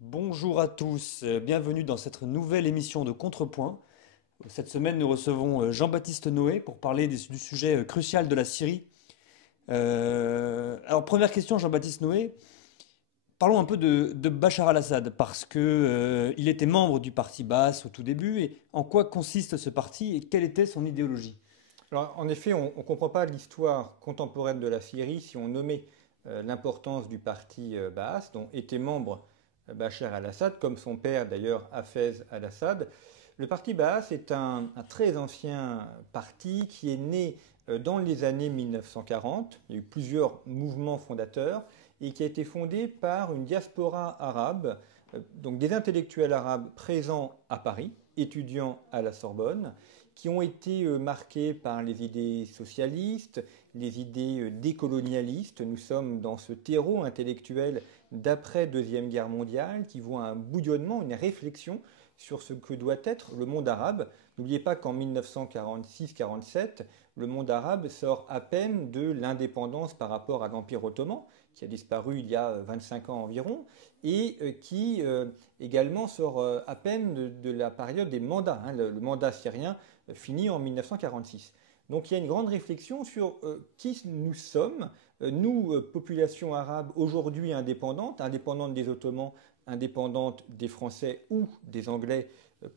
Bonjour à tous, bienvenue dans cette nouvelle émission de Contrepoint. Cette semaine, nous recevons Jean-Baptiste Noé pour parler du sujet crucial de la Syrie. Alors, première question, Jean-Baptiste Noé, parlons un peu de Bachar al-Assad, parce que il était membre du parti Baas au tout début, et en quoi consiste ce parti et quelle était son idéologie? Alors, en effet, on ne comprend pas l'histoire contemporaine de la Syrie si on nommait l'importance du parti Baas, dont était membre Bachar al-Assad, comme son père d'ailleurs Hafez al-Assad. Le parti Baas est un très ancien parti qui est né dans les années 1940. Il y a eu plusieurs mouvements fondateurs et qui a été fondé par une diaspora arabe, donc des intellectuels arabes présents à Paris, étudiants à la Sorbonne, qui ont été marqués par les idées socialistes, les idées décolonialistes. Nous sommes dans ce terreau intellectuel d'après Deuxième Guerre mondiale qui voit un bouillonnement, une réflexion sur ce que doit être le monde arabe. N'oubliez pas qu'en 1946-47, le monde arabe sort à peine de l'indépendance par rapport à l'Empire ottoman, qui a disparu il y a 25 ans environ, et qui également sort à peine de la période des mandats. Le mandat syrien finit en 1946. Donc il y a une grande réflexion sur qui nous sommes, nous, population arabe aujourd'hui indépendante, indépendante des Ottomans, indépendante des Français ou des Anglais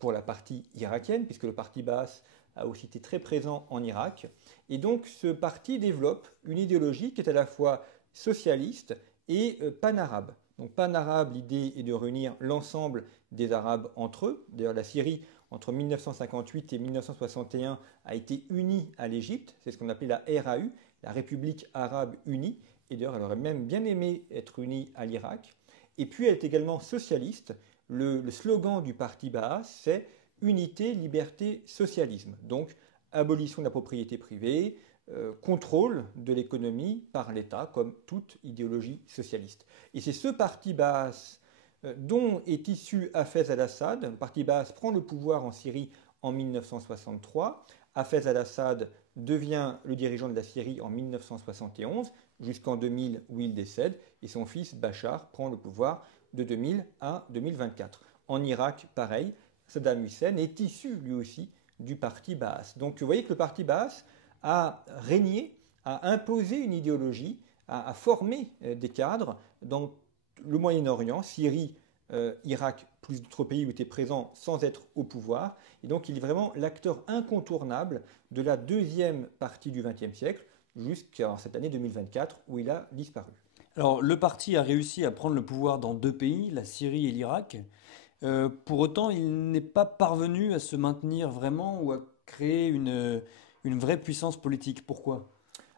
pour la partie irakienne, puisque le parti Baas a aussi été très présent en Irak. Et donc ce parti développe une idéologie qui est à la fois socialiste et pan-arabe. Donc pan-arabe, l'idée est de réunir l'ensemble des Arabes entre eux. D'ailleurs, la Syrie, entre 1958 et 1961, a été unie à l'Égypte. C'est ce qu'on appelait la RAU, la République arabe unie. Et d'ailleurs, elle aurait même bien aimé être unie à l'Irak. Et puis, elle est également socialiste. Le slogan du parti Baas, c'est unité, liberté, socialisme. Donc, abolition de la propriété privée, contrôle de l'économie par l'État, comme toute idéologie socialiste. Et c'est ce parti Baas dont est issu Hafez al-Assad. Le parti Baas prend le pouvoir en Syrie en 1963. Hafez al-Assad devient le dirigeant de la Syrie en 1971, jusqu'en 2000 où il décède, et son fils Bachar prend le pouvoir de 2000 à 2024. En Irak, pareil, Saddam Hussein est issu lui aussi du parti Baas. Donc vous voyez que le parti Baas a régné, a imposé une idéologie, a formé des cadres dans le Moyen-Orient, Syrie, Irak, plus d'autres pays où il était présent sans être au pouvoir. Et donc il est vraiment l'acteur incontournable de la deuxième partie du XXe siècle jusqu'à cette année 2024 où il a disparu. Alors, le parti a réussi à prendre le pouvoir dans deux pays, la Syrie et l'Irak. Pour autant, il n'est pas parvenu à se maintenir vraiment ou à créer une vraie puissance politique. Pourquoi?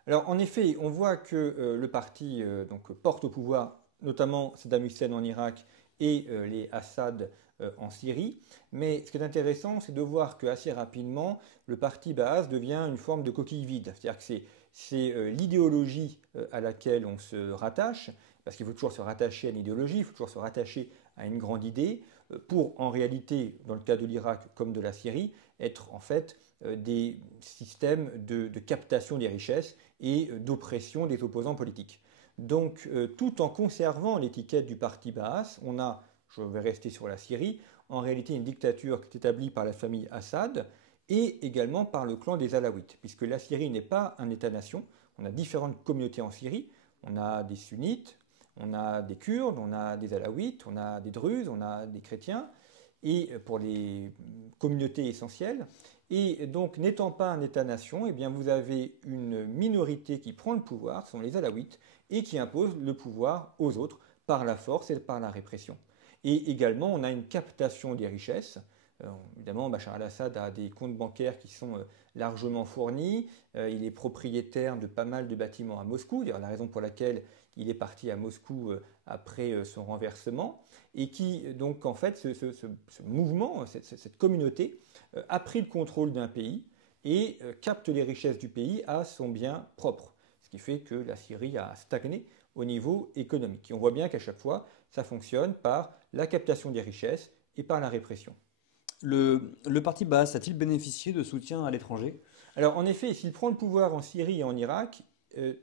Alors en effet, on voit que le parti donc, porte au pouvoir notamment Saddam Hussein en Irak et les Assad en Syrie. Mais ce qui est intéressant, c'est de voir qu'assez rapidement, le parti Baas devient une forme de coquille vide. C'est-à-dire que c'est l'idéologie à laquelle on se rattache, parce qu'il faut toujours se rattacher à une idéologie, il faut toujours se rattacher à une grande idée, pour en réalité, dans le cas de l'Irak comme de la Syrie, être en fait des systèmes de captation des richesses et d'oppression des opposants politiques. Donc, tout en conservant l'étiquette du parti Baas, on a, je vais rester sur la Syrie, en réalité une dictature qui est établie par la famille Assad et également par le clan des Alaouites, puisque la Syrie n'est pas un État-nation. On a différentes communautés en Syrie. On a des sunnites, on a des Kurdes, on a des Alaouites, on a des Druzes, on a des chrétiens, et pour les communautés essentielles. Et donc, n'étant pas un État-nation, eh bien, vous avez une minorité qui prend le pouvoir, ce sont les Alaouites, et qui impose le pouvoir aux autres par la force et par la répression. Et également, on a une captation des richesses. Évidemment, Bachar al-Assad a des comptes bancaires qui sont largement fournis. Il est propriétaire de pas mal de bâtiments à Moscou, d'ailleurs la raison pour laquelle il est parti à Moscou après son renversement, et qui, donc, en fait, ce mouvement, cette communauté, a pris le contrôle d'un pays et capte les richesses du pays à son bien propre. Ce qui fait que la Syrie a stagné au niveau économique. Et on voit bien qu'à chaque fois, ça fonctionne par la captation des richesses et par la répression. Le parti Baas a-t-il bénéficié de soutien à l'étranger? Alors en effet, s'il prend le pouvoir en Syrie et en Irak,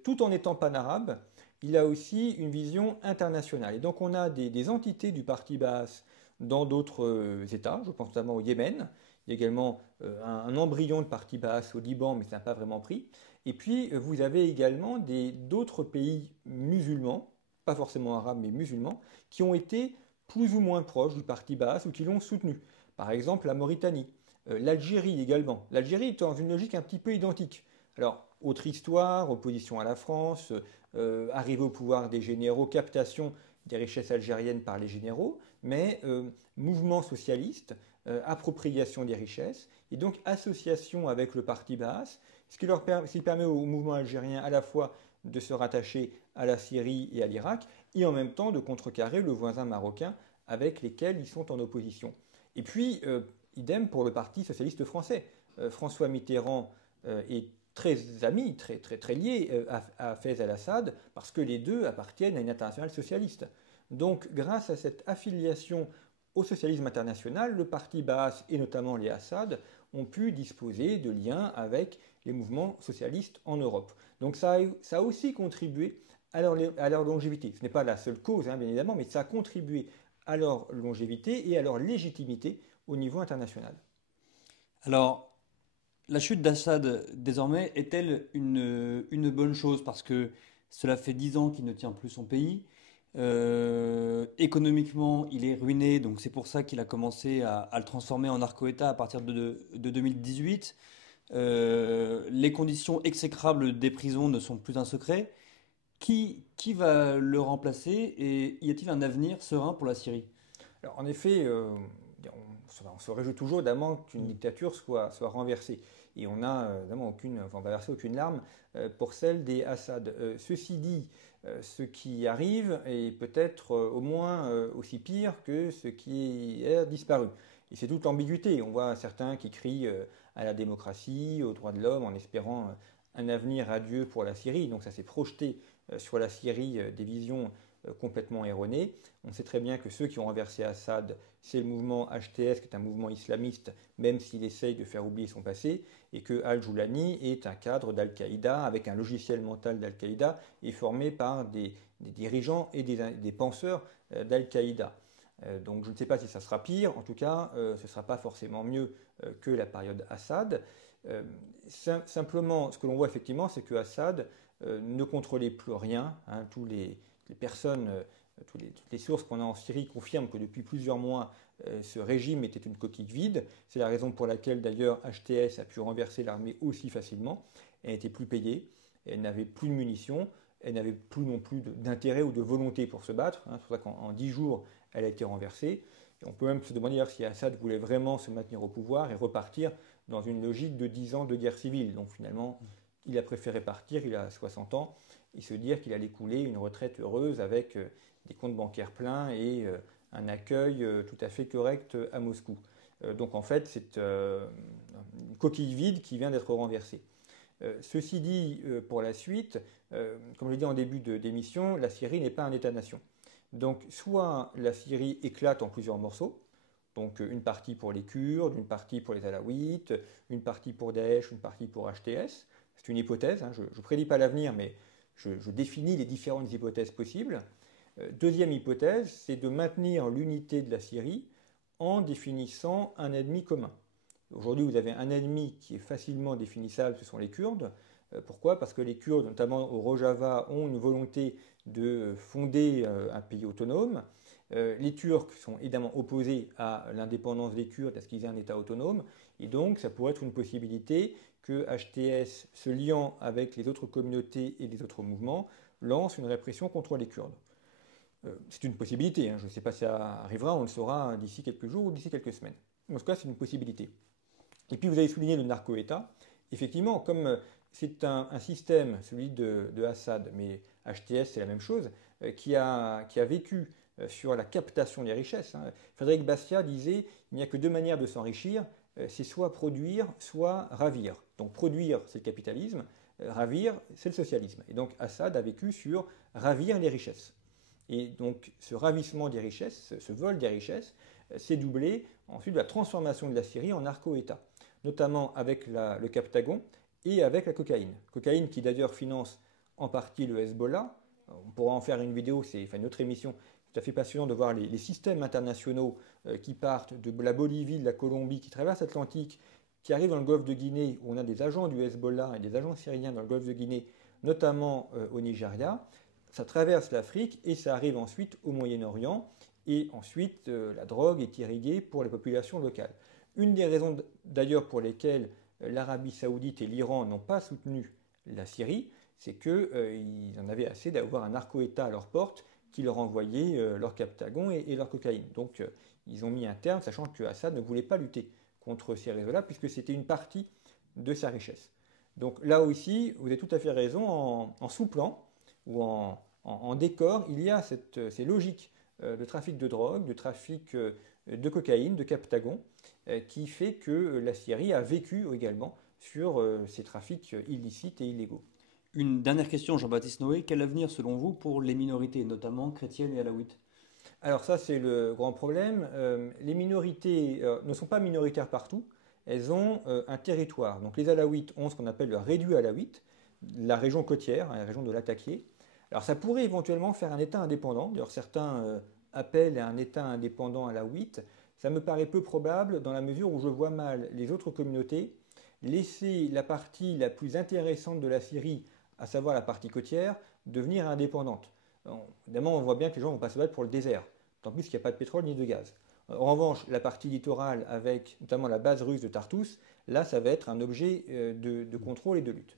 tout en étant pan-arabe, il a aussi une vision internationale. Et donc on a des entités du parti Baas dans d'autres États, je pense notamment au Yémen. Il y a également un embryon de parti Baas au Liban, mais ça n'a pas vraiment pris. Et puis vous avez également d'autres pays musulmans, pas forcément arabes, mais musulmans, qui ont été plus ou moins proches du parti Baas ou qui l'ont soutenu. Par exemple, la Mauritanie, l'Algérie également. L'Algérie est dans une logique un petit peu identique. Alors, autre histoire, opposition à la France, arrivée au pouvoir des généraux, captation des richesses algériennes par les généraux, mais mouvement socialiste, appropriation des richesses, et donc association avec le parti Baas, ce qui permet au mouvement algérien à la fois de se rattacher à la Syrie et à l'Irak, et en même temps de contrecarrer le voisin marocain avec lesquels ils sont en opposition. Et puis, idem pour le Parti socialiste français. François Mitterrand est très ami, très lié à Fayez al-Assad, parce que les deux appartiennent à une internationale socialiste. Donc, grâce à cette affiliation au socialisme international, le parti Baas et notamment les Assad ont pu disposer de liens avec les mouvements socialistes en Europe. Donc ça a aussi contribué à leur longévité. Ce n'est pas la seule cause, hein, bien évidemment, mais ça a contribué à leur longévité et à leur légitimité au niveau international. Alors, la chute d'Assad, désormais, est-elle une bonne chose? Parce que cela fait 10 ans qu'il ne tient plus son pays. Économiquement, il est ruiné, donc c'est pour ça qu'il a commencé à le transformer en narco-État à partir de 2018. Les conditions exécrables des prisons ne sont plus un secret. Qui va le remplacer et y a-t-il un avenir serein pour la Syrie? Alors, en effet, on se réjouit toujours évidemment qu'une Mm. dictature soit renversée. Et on n'a évidemment on va verser aucune larme pour celle des Assad. Ceci dit, ce qui arrive est peut-être au moins aussi pire que ce qui est disparu. Et c'est toute l'ambiguïté. On voit certains qui crient à la démocratie, aux droits de l'homme, en espérant un avenir radieux pour la Syrie. Donc ça s'est projeté sur la Syrie des visions complètement erronées. On sait très bien que ceux qui ont renversé Assad, c'est le mouvement HTS, qui est un mouvement islamiste, même s'il essaye de faire oublier son passé, et que Al-Joulani est un cadre d'Al-Qaïda, avec un logiciel mental d'Al-Qaïda, et formé par des dirigeants et des penseurs d'Al-Qaïda. Donc je ne sais pas si ça sera pire, en tout cas ce ne sera pas forcément mieux que la période Assad. Simplement, ce que l'on voit effectivement, c'est que Assad ne contrôlait plus rien. Hein, les personnes, toutes les sources qu'on a en Syrie confirment que depuis plusieurs mois, ce régime était une coquille vide. C'est la raison pour laquelle d'ailleurs HTS a pu renverser l'armée aussi facilement. Elle n'était plus payée, elle n'avait plus de munitions, elle n'avait plus non plus d'intérêt ou de volonté pour se battre. Hein. C'est pour ça qu'en 10 jours, elle a été renversée. Et on peut même se demander si Assad voulait vraiment se maintenir au pouvoir et repartir dans une logique de 10 ans de guerre civile. Donc finalement, il a préféré partir, il a 60 ans, et se dire qu'il allait couler une retraite heureuse avec des comptes bancaires pleins et un accueil tout à fait correct à Moscou. Donc en fait, c'est une coquille vide qui vient d'être renversée. Ceci dit, pour la suite, comme je l'ai dit en début d'émission, la Syrie n'est pas un État-nation. Donc soit la Syrie éclate en plusieurs morceaux, donc une partie pour les Kurdes, une partie pour les Alaouites, une partie pour Daesh, une partie pour HTS. C'est une hypothèse, hein, je ne prédis pas l'avenir, mais je définis les différentes hypothèses possibles. Deuxième hypothèse, c'est de maintenir l'unité de la Syrie en définissant un ennemi commun. Aujourd'hui, vous avez un ennemi qui est facilement définissable, ce sont les Kurdes. Pourquoi? Parce que les Kurdes, notamment au Rojava, ont une volonté de fonder un pays autonome. Les Turcs sont évidemment opposés à l'indépendance des Kurdes, à ce qu'ils aient un État autonome. Et donc, ça pourrait être une possibilité que HTS, se liant avec les autres communautés et les autres mouvements, lance une répression contre les Kurdes. C'est une possibilité, hein. Je ne sais pas si ça arrivera, on le saura d'ici quelques jours ou d'ici quelques semaines. En tout cas, c'est une possibilité. Et puis vous avez souligné le narco-État. Effectivement, comme c'est un système, celui de Assad, mais HTS c'est la même chose, qui a vécu sur la captation des richesses. Hein. Frédéric Bastiat disait il n'y a que deux manières de s'enrichir, c'est soit produire, soit ravir. Donc produire, c'est le capitalisme, ravir, c'est le socialisme. Et donc Assad a vécu sur ravir les richesses. Et donc ce ravissement des richesses, ce vol des richesses, s'est doublé ensuite de la transformation de la Syrie en narco-État, notamment avec le Captagon et avec la cocaïne. Cocaïne qui d'ailleurs finance en partie le Hezbollah. On pourra en faire une vidéo, une autre émission. C'est tout à fait passionnant de voir les systèmes internationaux qui partent de la Bolivie, de la Colombie, qui traversent l'Atlantique, qui arrivent dans le golfe de Guinée, où on a des agents du Hezbollah et des agents syriens dans le golfe de Guinée, notamment au Nigeria. Ça traverse l'Afrique et ça arrive ensuite au Moyen-Orient. Et ensuite, la drogue est irriguée pour les populations locales. Une des raisons d'ailleurs pour lesquelles l'Arabie saoudite et l'Iran n'ont pas soutenu la Syrie, c'est qu'ils en avaient assez d'avoir un narco-État à leur porte qui leur envoyait leur captagon et leur cocaïne. Donc ils ont mis un terme, sachant que Assad ne voulait pas lutter contre ces réseaux-là, puisque c'était une partie de sa richesse. Donc là aussi, vous avez tout à fait raison, en sous-plan ou en décor, il y a ces logiques de trafic de drogue, de trafic de cocaïne, de captagon, qui fait que la Syrie a vécu également sur ces trafics illicites et illégaux. Une dernière question, Jean-Baptiste Noé. Quel avenir, selon vous, pour les minorités, notamment chrétiennes et alaouites? Alors ça, c'est le grand problème. Les minorités ne sont pas minoritaires partout. Elles ont un territoire. Donc les alaouites ont ce qu'on appelle le réduit alaouite, la région côtière, la région de Latakia. Alors ça pourrait éventuellement faire un État indépendant. D'ailleurs, certains appellent à un État indépendant alaouite. Ça me paraît peu probable dans la mesure où je vois mal les autres communautés laisser la partie la plus intéressante de la Syrie, à savoir la partie côtière, devenir indépendante. Évidemment, on voit bien que les gens vont pas se battre pour le désert, tant plus qu'il n'y a pas de pétrole ni de gaz. En revanche, la partie littorale, avec notamment la base russe de Tartous, là, ça va être un objet de contrôle et de lutte.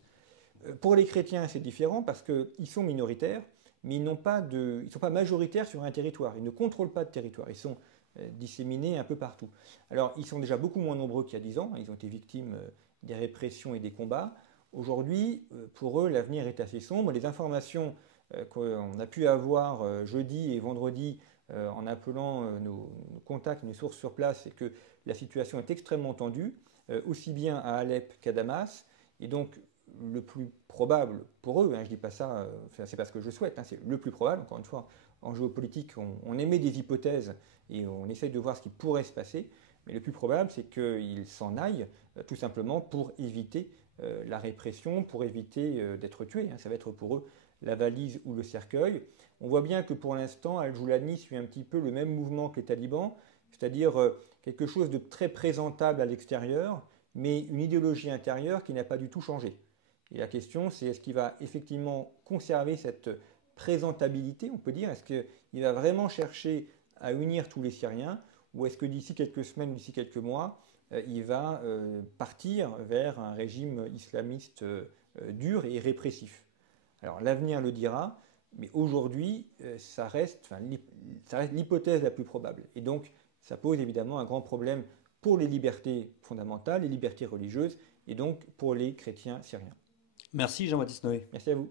Pour les chrétiens, c'est différent parce qu'ils sont minoritaires, mais ils ne sont pas majoritaires sur un territoire. Ils ne contrôlent pas de territoire. Ils sont disséminés un peu partout. Alors, ils sont déjà beaucoup moins nombreux qu'il y a 10 ans. Ils ont été victimes des répressions et des combats. Aujourd'hui, pour eux, l'avenir est assez sombre. Les informations qu'on a pu avoir jeudi et vendredi en appelant nos contacts, nos sources sur place, c'est que la situation est extrêmement tendue, aussi bien à Alep qu'à Damas. Et donc, le plus probable pour eux, je ne dis pas ça, c'est pas ce que je souhaite, c'est le plus probable, encore une fois, en géopolitique, on émet des hypothèses et on essaye de voir ce qui pourrait se passer, mais le plus probable, c'est qu'ils s'en aillent tout simplement pour éviter la répression, pour éviter d'être tués. Ça va être pour eux la valise ou le cercueil. On voit bien que pour l'instant, Al-Joulani suit un petit peu le même mouvement que les talibans, c'est-à-dire quelque chose de très présentable à l'extérieur, mais une idéologie intérieure qui n'a pas du tout changé. Et la question, c'est est-ce qu'il va effectivement conserver cette présentabilité, on peut dire? Est-ce qu'il va vraiment chercher à unir tous les Syriens? Ou est-ce que d'ici quelques semaines ou d'ici quelques mois, il va partir vers un régime islamiste dur et répressif? Alors l'avenir le dira, mais aujourd'hui, ça reste l'hypothèse la plus probable. Et donc, ça pose évidemment un grand problème pour les libertés fondamentales, les libertés religieuses, et donc pour les chrétiens syriens. Merci Jean-Baptiste Noé. Merci à vous.